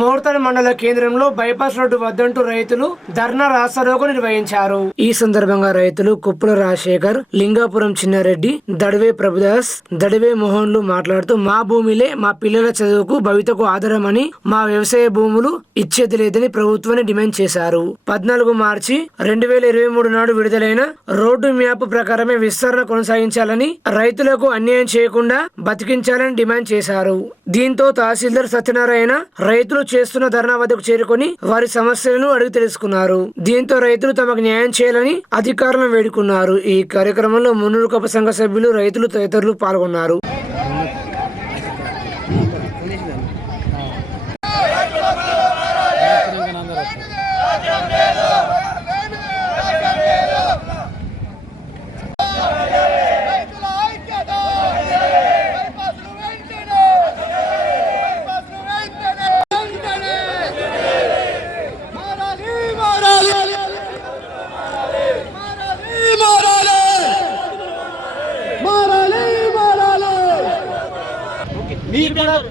మోర్తల్ మండల కేంద్రంలో bypass road వద్దంటూ రైతులు ధర్నా రాస్తారోకు నిర్వహించారు. ఈ సందర్భంగా రైతులు కుప్పల రాజశేఖర్ లింగాపురం చిన్నారెడ్డి దడివే ప్రభుదాస్ దడివే మోహన్లు మాట్లాడుతూ మా భూమిలే మా పిల్లల చదువుకు భవితకు ఆధారమని మా వ్యవసాయ భూములు ఇచ్చేది లేదని ప్రభుత్వాన్ని డిమాండ్ చేశారు. పద్నాలుగు మార్చి రెండు వేల ఇరవై మూడు నాడు విడుదలైన రోడ్డు మ్యాప్ ప్రకారమే విస్తరణ కొనసాగించాలని రైతులకు అన్యాయం చేయకుండా బతికించాలని డిమాండ్ చేశారు. దీంతో తహసీల్దార్ సత్యనారాయణ రైతులు చేస్తున్న ధర్నా వద్దకు చేరుకొని వారి సమస్యలను అడిగి తెలుసుకున్నారు. దీంతో రైతులు తమకు న్యాయం చేయాలని అధికారులను వేడుకున్నారు. ఈ కార్యక్రమంలో మున్నూరు కప్ప సంఘ సభ్యులు రైతులు తదితరులు పాల్గొన్నారు.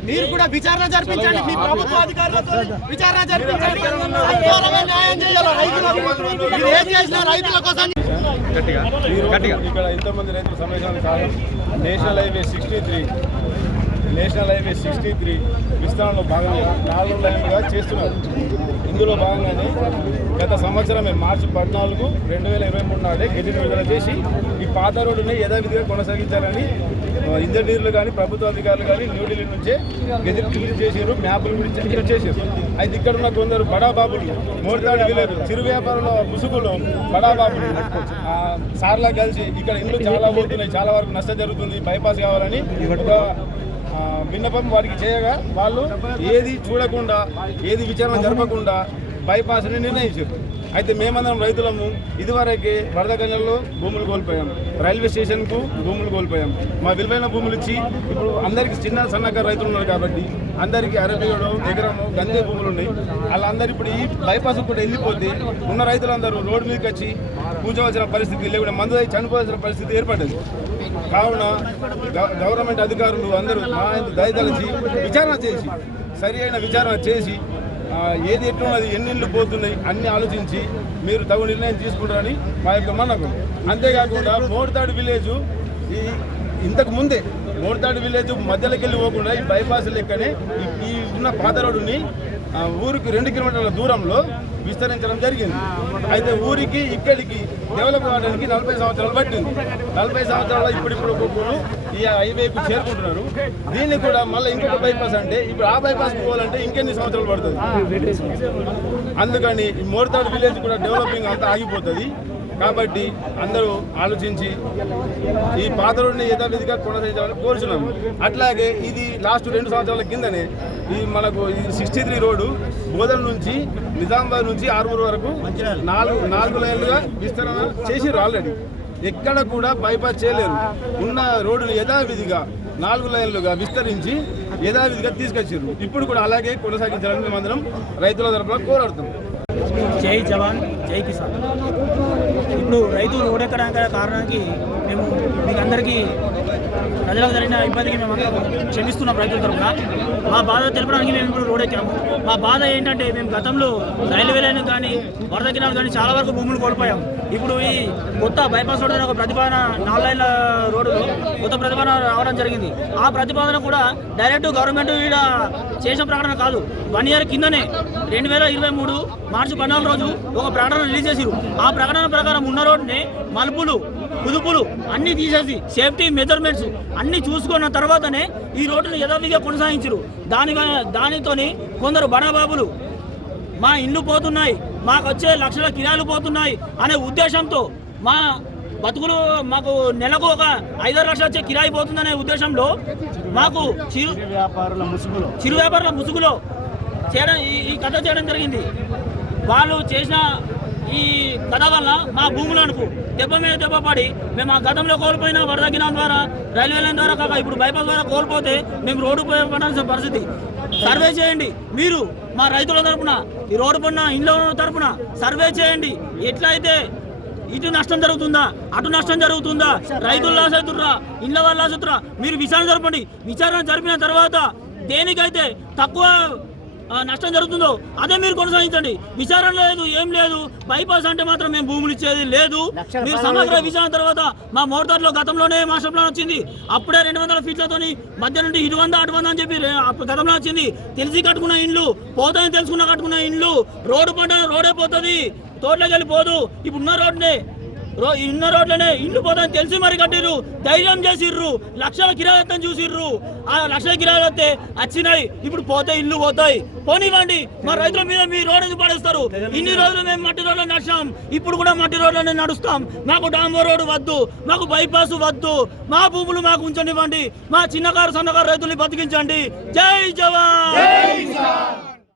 మీరు కూడా విచారణ జరిపించండి. మీ ప్రభుత్వ అధికారులతో విచారణ జరిపించండి. న్యాయం చేయాలి. రైతులకు మీరు ఏం చేసినా రైతుల కోసం గట్టిగా ఇక్కడ ఎంతోమంది రైతుల సమావేశాలు కాదు national highway sixty three national highway sixty three విస్తరణలో భాగంగా నాలుగు లైన్లుగా చేస్తున్నారు. ఇందులో భాగంగానే గత సంవత్సరమే మార్చి పద్నాలుగు రెండు వేల ఇరవై మూడు నాడే గెజిట్ విడుదల చేసి ఈ పాత రోడ్డుని యథావిధిగా కొనసాగించాలని ఇంజనీర్లు కానీ ప్రభుత్వ అధికారులు కానీ న్యూఢిల్లీ నుంచే గెజిట్ రిలీజ్ చేశారు మ్యాపులు గురించి చేశారు అయితే ఇక్కడ ఉన్న కొందరు బడాబాబులు మోర్తాడు విలేజ్ చిరు వ్యాపారుల ముసుగులో బడాబాబులు సార్లా కలిసి ఇక్కడ ఇల్లు చాలా పోతున్నాయి చాలా వరకు నష్టం జరుగుతుంది బైపాస్ కావాలని ఒక విన్నపం వారికి చేయగా వాళ్ళు ఏది చూడకుండా ఏది విచారణ జరపకుండా బైపాస్ని నిర్ణయించారు. అయితే మేమందరం రైతులము ఇదివరకే వరద గంజల్లో భూములు కోల్పోయాం. రైల్వే స్టేషన్కు భూములు కోల్పోయాం. మా విలువైన భూములు ఇచ్చి ఇప్పుడు అందరికీ చిన్న సన్నకారు రైతులు ఉన్నారు కాబట్టి అందరికీ అరబీడు ఎకరము గంజే భూములు ఉన్నాయి. వాళ్ళందరూ ఇప్పుడు ఈ బైపాస్ కూడా వెళ్ళిపోతే ఉన్న రైతులందరూ రోడ్డు మీదకి వచ్చి కూర్చోవలసిన పరిస్థితి లేకుండా మందు చనిపోవాల్సిన పరిస్థితి ఏర్పడింది కావున గవ- గవర్నమెంట్ అధికారులు అందరూ మా దయతలచి విచారణ చేసి సరి అయిన విచారణ చేసి ఏది ఎట్లున్నది ఎన్ని ఇళ్ళు పోతున్నాయి అన్ని ఆలోచించి మీరు తగు నిర్ణయం తీసుకుంటారని మా యొక్క నమ్మకం అంతేకాకుండా మోడతాడు విలేజ్ ఈ ఇంతకు ముందే మోడతాడు విలేజ్ మధ్యలోకి వెళ్ళి పోకుండా ఈ బైపాస్ లెక్కనే ఈ- ఉన్న పాత రోడ్డుని ఊరికి రెండు కిలోమీటర్ల దూరంలో విస్తరించడం జరిగింది. అయితే ఊరికి ఇక్కడికి డెవలప్ కావడానికి నలభై సంవత్సరాలు పట్టింది. నలభై సంవత్సరాలు ఇప్పుడిప్పుడు ఒక్కొక్కరు ఈ హైవేకు చేరుకుంటున్నారు. దీన్ని కూడా మళ్ళీ ఇంకొక బైపాస్ అంటే ఇప్పుడు ఆ బైపాస్ పోవాలంటే ఇంకెన్ని సంవత్సరాలు పడుతుంది? అందుకని మోర్తాడు విలేజ్ కూడా డెవలపింగ్ అంతా ఆగిపోతుంది. కాబట్టి అందరూ ఆలోచించి ఈ పాత రోడ్ని యథావిధిగా కొనసాగించాలని కోరుచున్నాము. అట్లాగే ఇది లాస్ట్ రెండు సంవత్సరాల కిందనే ఈ మనకు ఈ సిక్స్టీ త్రీ రోడ్డు బోధన నుంచి నిజామాబాద్ నుంచి ఆరుమూరు వరకు నాలుగు నాలుగు లైన్లుగా విస్తరణ చేసిర్రు ఆల్రెడీ ఎక్కడ కూడా బైపాస్ చేయలేరు. ఉన్న రోడ్డును యథావిధిగా నాలుగు లైన్లుగా విస్తరించి యథావిధిగా తీసుకొచ్చారు ఇప్పుడు కూడా అలాగే కొనసాగించాలని మేమందరం రైతుల తరఫున కోరాడుతాం జై జవాన్ జై కిసాన్. ఇప్పుడు రైతు రోడ్ ఎక్కడానికి కారణానికి మేము మీకు అందరికీ ప్రజలకు జరిగిన ఇబ్బందికి మేము క్షమిస్తున్నాం రైతుల తరఫున మా బాధ తెలపడానికి మేము ఇప్పుడు రోడ్ ఎక్కాము మా బాధ ఏంటంటే మేము గతంలో రైల్వే లైన్ కానీ వరద కినాలు కానీ చాలా వరకు భూములు కోల్పోయాం. ఇప్పుడు ఈ కొత్త బైపాస్ రోడ్ అనే ఒక ప్రతిపాదన నాలుగు లైన్ల రోడ్డులో కొత్త ప్రతిపాదన రావడం జరిగింది. ఆ ప్రతిపాదన కూడా డైరెక్ట్ గవర్నమెంట్ ఈడ చేసిన ప్రకటన కాదు. వన్ ఇయర్ కిందనే రెండు వేల ఇరవై మూడు మార్చి పద్నాలుగు రోజు ఒక ప్రకటన రిలీజ్ చేసిరు ఆ ప్రకటన ప్రకారం ఉన్న రోడ్డుని మలుపులు కుదుపులు అన్ని తీసేసి సేఫ్టీ మెజర్మెంట్స్ అన్ని చూసుకున్న తర్వాతనే ఈ రోడ్డును యథావిధిగా కొనసాగించరు. దాని దానితోని కొందరు బడాబాబులు మా ఇండ్లు పోతున్నాయి మాకు వచ్చే లక్షల కిరాలు పోతున్నాయి అనే ఉద్దేశంతో మా బతుకులు మాకు నెలకు ఒక ఐదారు లక్షలు వచ్చే కిరాయి పోతుందనే ఉద్దేశంలో మాకు చిరు వ్యాపారుల ముసుగులో. చిరు వ్యాపారుల ముసుగులో చేయడం ఈ- ఈ కథ చేయడం జరిగింది. వాళ్ళు చేసిన ఈ కథ వల్ల మా భూములకు దెబ్బ మీద దెబ్బ పడి మేము ఆ గతంలో కోల్పోయిన వరదగిన ద్వారా రైల్వే లైన్ ద్వారా కాక ఇప్పుడు బైపాస్ ద్వారా కోల్పోతే మేము రోడ్డు పడాల్సిన పరిస్థితి. సర్వే చేయండి. మీరు మా రైతుల తరపున ఈ రోడ్డు పడిన ఇండ్ల తరపున సర్వే చేయండి. ఎట్లయితే ఇటు నష్టం జరుగుతుందా అటు నష్టం జరుగుతుందా రైతులు లాస్ అవుతుర్రా ఇళ్ళ వాళ్ళు లాస్ మీరు విచారణ జరపండి. విచారణ జరిపిన తర్వాత దేనికైతే తక్కువ నష్టం జరుగుతుందో అదే మీరు కొనసాగించండి. విచారణ లేదు ఏం లేదు. బైపాస్ అంటే మాత్రం మేము భూములు ఇచ్చేది లేదు. మీరు సమగ్ర విచారణ తర్వాత మా మోటార్లో గతంలోనే మాస్టర్ ప్లాన్ వచ్చింది. అప్పుడే రెండు వందల ఫీట్లతోని మధ్య నుండి ఇటు వంద అటు వంద అని చెప్పి గతంలో వచ్చింది. తెలిసి కట్టుకున్న ఇండ్లు పోతాయని తెలుసుకున్న కట్టుకున్న ఇండ్లు రోడ్డు పడ్డ రోడే పోతుంది తోటలోకి వెళ్ళిపోదు. ఇప్పుడు ఉన్న రోడ్నే ఇన్న రోడ్లనే ఇల్లు పోతాయని తెలిసి మరి కట్టిర్రు. ధైర్యం చేసిర్రు. లక్షల కిరాయత్తం చూసిర్రు. ఆ లక్షల కిరాయిలు వస్తే వచ్చినాయి ఇప్పుడు పోతే ఇల్లు పోతాయి. పోనివ్వండి. మా రైతుల మీద మీ రోడ్డు పడేస్తారు? ఇన్ని రోజులు మేము మట్టి రోడ్లు నడిచాం. ఇప్పుడు కూడా మట్టి రోడ్లనే నడుస్తాం. మాకు డాంబో రోడ్డు వద్దు. మాకు బైపాస్ వద్దు. మా భూములు మాకు ఉంచనివ్వండి. మా చిన్నకారు సన్నకారు రైతుల్ని బతికించండి. జై జవాన్!